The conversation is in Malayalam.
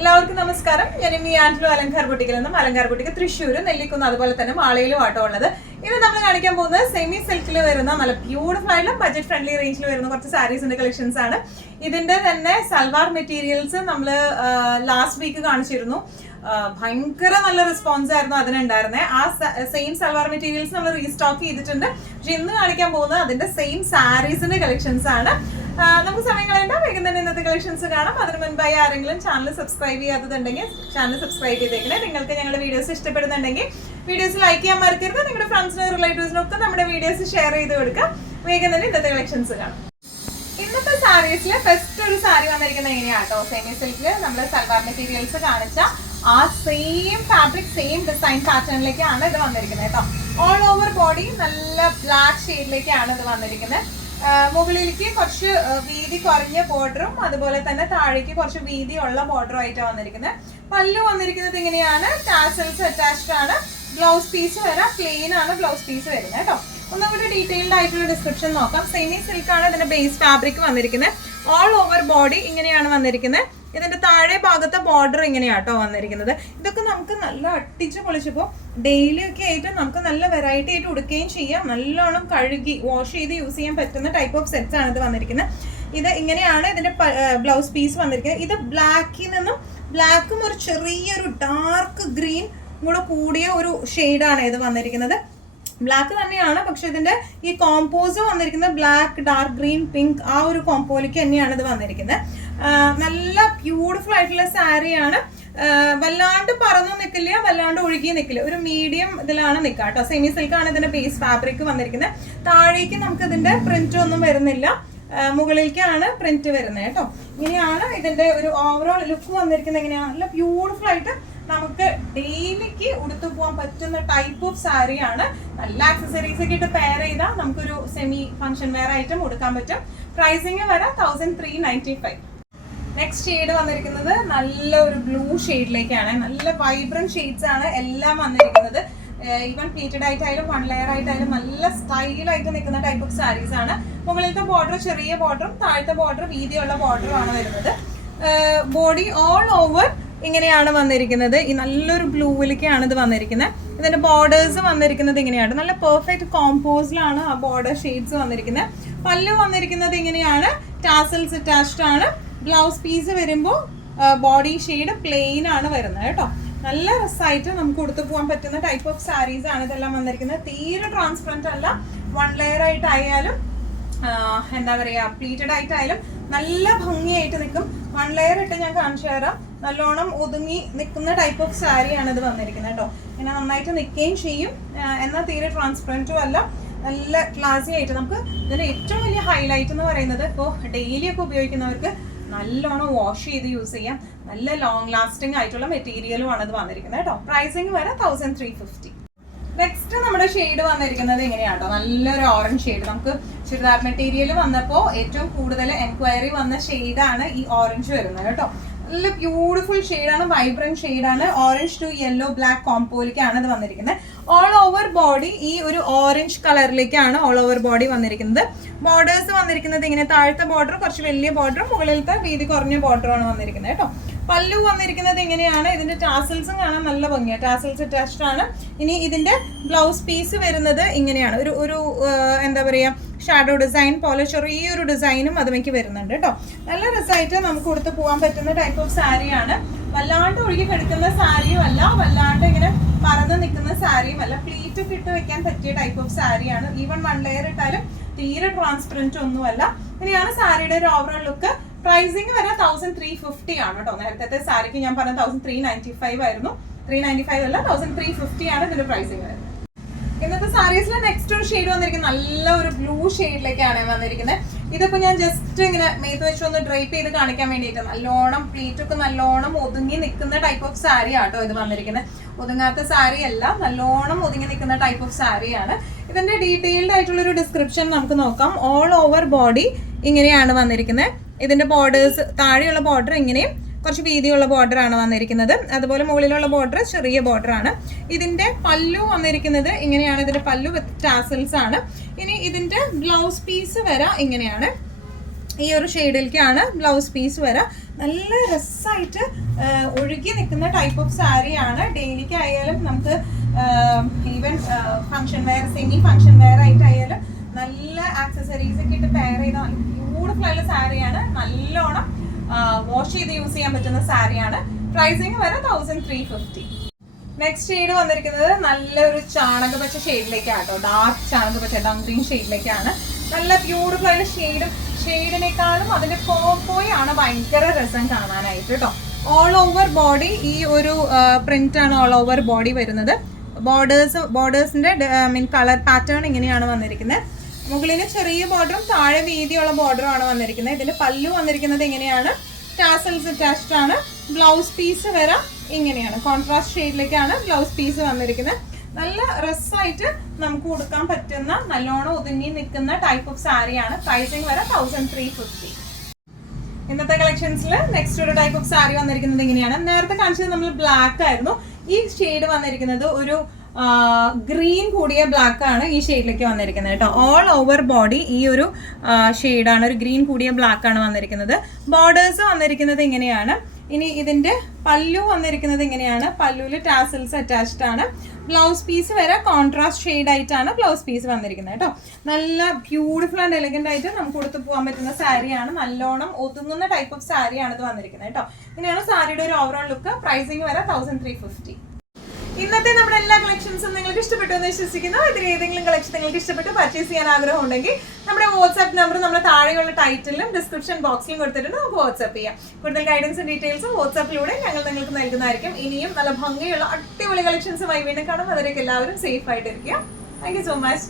എല്ലാവർക്കും നമസ്കാരം. ഞാൻ ഇന്ന് ആൻഡ്ലു അലങ്കാർ ബുട്ടിക്കിൽ നിന്നും അലങ്കാർ ബുട്ടിക്ക് തൃശ്ശൂർ, നെല്ലിക്കുന്ന്, അതുപോലെ തന്നെ മാളയിലും ആട്ടോ ഉള്ളത്. ഇന്ന് നമ്മൾ കാണിക്കാൻ പോകുന്നത് സെമി സിൽക്കിൽ വരുന്ന നല്ല ബ്യൂട്ടിഫുൾ ആയിട്ടുള്ള ബഡ്ജറ്റ് ഫ്രണ്ട്ലി റേഞ്ചിൽ വരുന്ന കുറച്ച് സാരീസിന്റെ കളക്ഷൻസ് ആണ്. ഇതിന്റെ തന്നെ സൽവാർ മെറ്റീരിയൽസ് നമ്മൾ ലാസ്റ്റ് വീക്ക് കാണിച്ചിരുന്നു. ഭയങ്കര നല്ല റെസ്പോൺസ് ആയിരുന്നു അതിനുണ്ടായിരുന്നത്. ആ സെയിം സൽവാർ മെറ്റീരിയൽസ് നമ്മൾ റീസ്റ്റോക്ക് ചെയ്തിട്ടുണ്ട്. പക്ഷെ ഇന്ന് കാണിക്കാൻ പോകുന്നത് അതിന്റെ സെയിം സാരീസിന്റെ കളക്ഷൻസ് ആണ്. നമുക്ക് സമയം കളയണ്ട, വേഗം തന്നെ ഇന്നത്തെ കളക്ഷൻസ് കാണാം. അതിന് മുൻപായി ആരെങ്കിലും ചാനൽ സബ്സ്ക്രൈബ് ചെയ്യാത്തതുണ്ടെങ്കിൽ ചാനൽ സബ്സ്ക്രൈബ് ചെയ്തേക്കണേ. നിങ്ങൾക്ക് ഞങ്ങളുടെ വീഡിയോസ് ഇഷ്ടപ്പെടുന്നുണ്ടെങ്കിൽ വീഡിയോസ് ലൈക്ക് ചെയ്യാൻ മറക്കരുത്. നിങ്ങളുടെ ഫ്രണ്ട്സിനും റിലേറ്റീവ്സിനൊക്കെ നമ്മുടെ വീഡിയോസ് ഷെയർ ചെയ്ത് കൊടുക്കുക. വേഗം തന്നെ ഇന്നത്തെ കളക്ഷൻസ് കാണാം. ഇന്നത്തെ സാരീസിൽ ഫസ്റ്റ് ഒരു സാരി വന്നിരിക്കുന്നത് എങ്ങനെയാട്ടോ, സെമി സിൽക്കില് നമ്മൾ സൽവാർ മെറ്റീരിയൽസ് കാണിച്ച ആ സെയിം ഫാബ്രിക് സെയിം ഡിസൈൻ പാറ്റേണിലേക്കാണ് ഇത് വന്നിരിക്കുന്നത് കേട്ടോ. ഓൾ ഓവർ ബോഡി നല്ല ബ്ലാക്ക് ഷെയ്ഡിലേക്കാണ് ഇത് വന്നിരിക്കുന്നത്. മുകളിലേക്ക് കുറച്ച് വീതി കുറഞ്ഞ ബോർഡറും അതുപോലെ തന്നെ താഴേക്ക് കുറച്ച് വീതിയുള്ള ബോർഡറും ആയിട്ടാണ് വന്നിരിക്കുന്നത്. പല്ലു വന്നിരിക്കുന്നത് ഇങ്ങനെയാണ്, ടാസൽസ് അറ്റാച്ച്ഡ് ആണ്. ബ്ലൗസ് പീസ് വരാം, പ്ലെയിൻ ആണ് ബ്ലൗസ് പീസ് വരുന്നത് കേട്ടോ. ഒന്നുകൂടി ഡീറ്റെയിൽഡ് ആയിട്ടുള്ള ഡിസ്ക്രിപ്ഷൻ നോക്കാം. സെമി സിൽക്ക് ആണ് ഇതിന്റെ ബേസ് ഫാബ്രിക് വന്നിരിക്കുന്നത്. ഓൾ ഓവർ ബോഡി ഇങ്ങനെയാണ് വന്നിരിക്കുന്നത്. ഇതിന്റെ താഴെ ഭാഗത്തെ ബോർഡർ ഇങ്ങനെയാട്ടോ വന്നിരിക്കുന്നത്. ഇതൊക്കെ നമുക്ക് നല്ല അട്ടിച്ച് പൊളിച്ചപ്പോൾ ഡെയിലി ഒക്കെ ആയിട്ട് നമുക്ക് നല്ല വെറൈറ്റി ആയിട്ട് ഉടുക്കുകയും ചെയ്യാം. നല്ലോണം കഴുകി വാഷ് ചെയ്ത് യൂസ് ചെയ്യാൻ പറ്റുന്ന ടൈപ്പ് ഓഫ് സെറ്റ്സ് ആണ് ഇത് വന്നിരിക്കുന്നത്. ഇത് ഇങ്ങനെയാണ് ഇതിന്റെ ബ്ലൗസ് പീസ് വന്നിരിക്കുന്നത്. ഇത് ബ്ലാക്കിൽ നിന്നും ബ്ലാക്കും ഒരു ചെറിയൊരു ഡാർക്ക് ഗ്രീൻ കൂടെ കൂടിയ ഒരു ഷെയ്ഡാണ് ഇത് വന്നിരിക്കുന്നത്. ബ്ലാക്ക് തന്നെയാണ്, പക്ഷെ ഇതിന്റെ ഈ കോമ്പോസ് വന്നിരിക്കുന്നത് ബ്ലാക്ക്, ഡാർക്ക് ഗ്രീൻ, പിങ്ക് ആ ഒരു കോമ്പോയിലേക്ക് തന്നെയാണ് ഇത് വന്നിരിക്കുന്നത്. നല്ല ബ്യൂട്ടിഫുൾ ആയിട്ടുള്ള സാരിയാണ്. വല്ലാണ്ട് പറന്നു നിൽക്കില്ല, വല്ലാണ്ട് ഒഴുകി നിൽക്കില്ല, ഒരു മീഡിയം ഇതിലാണ് നിൽക്കുക കേട്ടോ. സെമി സിൽക്ക് ആണ് ഇതിന്റെ ബേസ് ഫാബ്രിക് വന്നിരിക്കുന്നത്. താഴേക്ക് നമുക്ക് ഇതിന്റെ പ്രിന്റ് ഒന്നും വരുന്നില്ല, മുകളിലേക്കാണ് പ്രിന്റ് വരുന്നത് കേട്ടോ. ഇങ്ങനെയാണ് ഇതിന്റെ ഒരു ഓവറോൾ ലുക്ക് വന്നിരിക്കുന്നത്. എങ്ങനെയാണ് നല്ല ബ്യൂട്ടിഫുൾ ആയിട്ട് നമുക്ക് ഡെയിലിക്ക് ഉടുത്തു പോകാൻ പറ്റുന്ന ടൈപ്പ് ഓഫ് സാരിയാണ്. നല്ല ആക്സസറീസ് ഒക്കെ ഇട്ട് പെയർ ചെയ്താൽ നമുക്കൊരു സെമി ഫംഗ്ഷൻ വെയർ ആയിട്ടും ഉടുക്കാൻ പറ്റും. പ്രൈസിങ് വരാം 1395. നെക്സ്റ്റ് ഷെയ്ഡ് വന്നിരിക്കുന്നത് നല്ല ഒരു ബ്ലൂ ഷെയ്ഡിലേക്കാണ്. നല്ല വൈബ്രന്റ് ഷെയ്ഡ്സ് ആണ് എല്ലാം വന്നിരിക്കുന്നത്. ഈവൻ പ്ലീറ്റഡ് ആയിട്ടായാലും വൺ ലെയർ ആയിട്ടായാലും നല്ല സ്റ്റൈലായിട്ട് നിൽക്കുന്ന ടൈപ്പ് ഓഫ് സാരീസ് ആണ്. മുകളിലത്തെ ബോർഡർ ചെറിയ ബോർഡറും താഴത്തെ ബോർഡർ വീതിയുള്ള ബോർഡറും ആണ് വരുന്നത്. ബോഡി ഓൾ ഓവർ ഇങ്ങനെയാണ് വന്നിരിക്കുന്നത്. ഈ നല്ലൊരു ബ്ലൂവിലേക്കാണ് ഇത് വന്നിരിക്കുന്നത്. ഇതിന്റെ ബോർഡേഴ്സ് വന്നിരിക്കുന്നത് ഇങ്ങനെയാണ്, നല്ല പെർഫെക്റ്റ് കോമ്പോസിലാണ് ആ ബോർഡർ ഷെയ്ഡ്സ് വന്നിരിക്കുന്നത്. പല്ലു വന്നിരിക്കുന്നത് ഇങ്ങനെയാണ്, ടാസൽസ് അറ്റാച്ച്ഡ് ആണ്. ബ്ലൗസ് പീസ് വരുമ്പോൾ ബോഡി ഷെയ്ഡ് പ്ലെയിൻ ആണ് വരുന്നത് കേട്ടോ. നല്ല രസമായിട്ട് നമുക്ക് കൊടുത്തു പോകാൻ പറ്റുന്ന ടൈപ്പ് ഓഫ് സാരീസ് ആണ് ഇതെല്ലാം വന്നിരിക്കുന്നത്. തീരെ ട്രാൻസ്പെറന്റ് അല്ല, വൺ ലെയർ ആയിട്ടായാലും എന്താ പറയുക പ്ലീറ്റഡ് ആയിട്ടായാലും നല്ല ഭംഗിയായിട്ട് നിൽക്കും. വൺ ലെയർ ഇട്ട് ഞാൻ കാണിച്ചു തരാം. നല്ലോണം ഒതുങ്ങി നിൽക്കുന്ന ടൈപ്പ് ഓഫ് സാരിയാണ് ഇത് വന്നിരിക്കുന്നത് കേട്ടോ. ഇങ്ങനെ നന്നായിട്ട് നിൽക്കുകയും ചെയ്യും, എന്നാൽ തീരെ ട്രാൻസ്പെറൻറ്റും അല്ല, നല്ല ക്ലാസി ആയിട്ട്. നമുക്ക് ഇതിന്റെ ഏറ്റവും വലിയ ഹൈലൈറ്റ് എന്ന് പറയുന്നത് ഇപ്പോൾ ഡെയിലി ഒക്കെ ഉപയോഗിക്കുന്നവർക്ക് നല്ലോണം വാഷ് ചെയ്ത് യൂസ് ചെയ്യാം. നല്ല ലോങ് ലാസ്റ്റിംഗ് ആയിട്ടുള്ള മെറ്റീരിയലും ആണ് ഇത് വന്നിരിക്കുന്നത് കേട്ടോ. പ്രൈസിങ് വരെ 1350. നെക്സ്റ്റ് നമ്മുടെ ഷെയ്ഡ് വന്നിരിക്കുന്നത് ഇങ്ങനെയാട്ടോ, നല്ലൊരു ഓറഞ്ച് ഷെയ്ഡ്. നമുക്ക് ചുരിദാർ മെറ്റീരിയൽ വന്നപ്പോൾ ഏറ്റവും കൂടുതൽ എൻക്വയറി വന്ന ഷെയ്ഡാണ് ഈ ഓറഞ്ച് വരുന്നത് കേട്ടോ. നല്ല ബ്യൂട്ടിഫുൾ ഷെയ്ഡാണ്, വൈബ്രന്റ് ഷെയ്ഡാണ്. ഓറഞ്ച് ടു യെല്ലോ ബ്ലാക്ക് കോമ്പോയിലേക്കാണ് ഇത് വന്നിരിക്കുന്നത്. ഓൾ ഓവർ ബോഡി ഈ ഒരു ഓറഞ്ച് കളറിലേക്കാണ് ഓൾ ഓവർ ബോഡി വന്നിരിക്കുന്നത്. ബോർഡേഴ്സ് വന്നിരിക്കുന്നത് ഇങ്ങനെ, താഴത്തെ ബോർഡർ കുറച്ച് വലിയ ബോർഡറും മുകളിലത്തെ വീതി കുറഞ്ഞ ബോർഡറുമാണ് വന്നിരിക്കുന്നത് കേട്ടോ. പല്ലു വന്നിരിക്കുന്നത് ഇങ്ങനെയാണ്. ഇതിന്റെ ടാസൽസും കാണാൻ നല്ല ഭംഗിയാണ്, ടാസൽസ് അറ്റാച്ച്ഡ് ആണ്. ഇനി ഇതിന്റെ ബ്ലൗസ് പീസ് വരുന്നത് ഇങ്ങനെയാണ്, ഒരു എന്താ പറയുക ഷാഡോ ഡിസൈൻ പോലെ ചെറിയൊരു ഡിസൈനും അതുമേക്ക് വരുന്നുണ്ട് കേട്ടോ. നല്ല രസമായിട്ട് നമുക്ക് കൊടുത്ത് പോകാൻ പറ്റുന്ന ടൈപ്പ് ഓഫ് സാരിയാണ്. വല്ലാണ്ട് ഒഴുകി കിടക്കുന്ന സാരിയും അല്ല, വല്ലാണ്ട് ഇങ്ങനെ പറന്ന് നിൽക്കുന്ന സാരിയും അല്ല, പ്ലീറ്റ് ഒക്കെ ഇട്ട് വെക്കാൻ പറ്റിയ ടൈപ്പ് ഓഫ് സാരിയാണ്. ഈവൻ വൺ ലെയർ ഇട്ടാലും തീരെ ട്രാൻസ്പെറന്റ് ഒന്നുമല്ല. ഇങ്ങനെയാണ് സാരിയുടെ ഒരു ഓവറോൾ ലുക്ക്. പ്രൈസിങ് വരെ 1350 ആണ് കേട്ടോ. നേരത്തെ സാരിക്ക് ഞാൻ പറഞ്ഞ 1395 ആയിരുന്നു. 395 അല്ല, 1350 ആണ് ഇതിന്റെ പ്രൈസിങ് വരുന്നത്. ഇന്നത്തെ സാരീസിലെ നെക്സ്റ്റ് ഒരു ഷെയ്ഡ് വന്നിരിക്കുന്നത് നല്ല ഒരു ബ്ലൂ ഷെയ്ഡിലേക്കാണ് വന്നിരിക്കുന്നത്. ഇതിപ്പോ ഞാൻ ജസ്റ്റ് ഇങ്ങനെ മേത്ത് വെച്ച് ഒന്ന് ഡ്രൈപ്പ് ചെയ്ത് കാണിക്കാൻ വേണ്ടിയിട്ട് നല്ലോണം പ്ലീറ്റൊക്കെ നല്ലോണം ഒതുങ്ങി നിൽക്കുന്ന ടൈപ്പ് ഓഫ് സാരി ആട്ടോ ഇത് വന്നിരിക്കുന്നത്. ഒതുങ്ങാത്ത സാരി അല്ല, നല്ലോണം ഒതുങ്ങി നിൽക്കുന്ന ടൈപ്പ് ഓഫ് സാരിയാണ്. ഇതിന്റെ ഡീറ്റെയിൽഡ് ആയിട്ടുള്ള ഒരു ഡിസ്ക്രിപ്ഷൻ നമുക്ക് നോക്കാം. ഓൾ ഓവർ ബോഡി ഇങ്ങനെയാണ് വന്നിരിക്കുന്നത്. ഇതിന്റെ ബോർഡേഴ്സ്, താഴെയുള്ള ബോർഡർ ഇങ്ങനെയും കുറച്ച് വീതിയുള്ള ബോർഡർ ആണ് വന്നിരിക്കുന്നത്. അതുപോലെ മുകളിലുള്ള ബോർഡർ ചെറിയ ബോർഡർ ആണ്. ഇതിന്റെ പല്ലു വന്നിരിക്കുന്നത് ഇങ്ങനെയാണ്. ഇതിന്റെ പല്ലു വിത്ത് ടാസൽസ് ആണ്. ഇനി ഇതിന്റെ ബ്ലൗസ് പീസ് വരെ ഇങ്ങനെയാണ്. ഈ ഒരു ഷെയ്ഡിലേക്കാണ് ബ്ലൗസ് പീസ് വരാം. നല്ല രസമായിട്ട് ഒഴുകി നിൽക്കുന്ന ടൈപ്പ് ഓഫ് സാരിയാണ്. ഡെയിലിക്ക് ആയാലും നമുക്ക് even function wear, semi function wear ആയിട്ടായാലും നല്ല ആക്സസറീസ് ഒക്കെ ഇട്ട് പെയർ ചെയ്ത നല്ല ബ്യൂട്ടിഫുൾ ആയിട്ടുള്ള സാരിയാണ്. നല്ലോണം വാഷ് ചെയ്ത് യൂസ് ചെയ്യാൻ പറ്റുന്ന സാരിയാണ്. പ്രൈസിങ് വരെ 1350. നെക്സ്റ്റ് ഷെയ്ഡ് വന്നിരിക്കുന്നത് നല്ലൊരു ചാണകപച്ച ഷെയ്ഡിലേക്കാണ് കേട്ടോ. ഡാർക്ക് ചാണകപച്ച ഡങ് ഗ്രീൻ ഷെയ്ഡിലേക്കാണ്. നല്ല ബ്യൂട്ടിഫുൾ ആയിട്ടുള്ള ഷെയ്ഡിനേക്കാളും അതിന്റെ പോയാണ് ഭയങ്കര രസം കാണാനായിട്ട് കേട്ടോ. ഓൾ ഓവർ ബോഡി ഈ ഒരു പ്രിന്റ് ആണ് ഓൾ ഓവർ ബോഡി വരുന്നത്. ബോർഡേഴ്സിന്റെ കളർ പാറ്റേൺ ഇങ്ങനെയാണ് വന്നിരിക്കുന്നത്. മുകളിൽ ചെറിയ ബോർഡറും താഴെ വീതിയുള്ള ബോർഡറും ആണ് വന്നിരിക്കുന്നത്. ഇതിന്റെ പല്ലു വന്നിരിക്കുന്നത് ഇങ്ങനെയാണ്. ടാസൽസ് അറ്റാച്ച്ഡ് ആണ്. ബ്ലൗസ് പീസ് വരെ ഇങ്ങനെയാണ്. കോൺട്രാസ്റ്റ് ഷെയ്ഡിലേക്കാണ് ബ്ലൗസ് പീസ് വന്നിരിക്കുന്നത്. നല്ല രസമായിട്ട് നമുക്ക് കൊടുക്കാൻ പറ്റുന്ന നല്ലോണം ഒതുങ്ങി നിൽക്കുന്ന ടൈപ്പ് ഓഫ് സാരിയാണ്. പ്രൈസിങ് വരെ 1350. ഇന്നത്തെ കളക്ഷൻസിൽ നെക്സ്റ്റ് ഒരു ടൈപ്പ് ഓഫ് സാരി വന്നിരിക്കുന്നത് ഇങ്ങനെയാണ്. നേരത്തെ കാണിച്ചത് നമ്മൾ ബ്ലാക്ക് ആയിരുന്നു. ഈ ഷെയ്ഡ് വന്നിരിക്കുന്നത് ഒരു ഗ്രീൻ കൂടിയ ബ്ലാക്ക് ആണ് ഈ ഷെയ്ഡിലേക്ക് വന്നിരിക്കുന്നത് കേട്ടോ. ഓൾ ഓവർ ബോഡി ഈ ഒരു ഷെയ്ഡാണ്, ഒരു ഗ്രീൻ കൂടിയ ബ്ലാക്ക് ആണ് വന്നിരിക്കുന്നത്. ബോർഡേഴ്സ് വന്നിരിക്കുന്നത് ഇങ്ങനെയാണ്. ഇനി ഇതിന്റെ പല്ലു വന്നിരിക്കുന്നത് ഇങ്ങനെയാണ്. പല്ലുവിൽ ടാസൽസ് അറ്റാച്ച്ഡ് ആണ്. ബ്ലൗസ് പീസ് വരെ കോൺട്രാസ്റ്റ് ഷെയ്ഡ് ആയിട്ടാണ് ബ്ലൗസ് പീസ് വന്നിരിക്കുന്നത് കേട്ടോ. നല്ല ബ്യൂട്ടിഫുൾ ആൻഡ് എലഗന്റ് ആയിട്ട് നമുക്ക് കൊടുത്തു പോകാൻ പറ്റുന്ന സാരിയാണ്. നല്ലോണം ഒതുങ്ങുന്ന ടൈപ്പ് ഓഫ് സാരിയാണ് ഇത് വന്നിരിക്കുന്നത് കേട്ടോ. ഇങ്ങനെയാണ് സാരിയുടെ ഒരു ഓവറോൾ ലുക്ക്. പ്രൈസിങ് വരെ 1350. ഇന്നത്തെ നമ്മുടെ എല്ലാ കളക്ഷൻസും നിങ്ങൾക്ക് ഇഷ്ടപ്പെട്ടു എന്ന് വിശ്വസിക്കുന്നു. ഇതിൽ ഏതെങ്കിലും കളക്ഷൻ നിങ്ങൾക്ക് ഇഷ്ടപ്പെട്ടു പർച്ചേസ് ചെയ്യാൻ ആഗ്രഹം ഉണ്ടെങ്കിൽ നമ്മുടെ വാട്സ്ആപ്പ് നമ്പർ നമ്മുടെ താഴെയുള്ള ടൈറ്റിലും ഡിസ്ക്രിപ്ഷൻ ബോക്സിലും കൊടുത്തിട്ടുണ്ട്. നമുക്ക് വാട്സ്ആപ്പ് ചെയ്യാം. കൂടുതൽ ഗൈഡൻസും ഡീറ്റെയിൽസും വാട്സ്ആപ്പിലൂടെ ഞങ്ങൾ നിങ്ങൾക്ക് നൽകുന്നതായിരിക്കും. ഇനിയും നല്ല ഭംഗിയുള്ള അടിപൊളി കളക്ഷൻസുമായി വീണ്ടും കാണും. അതിലേക്ക് എല്ലാവരും സേഫ് ആയിട്ടിരിക്കുക. Thank you so much.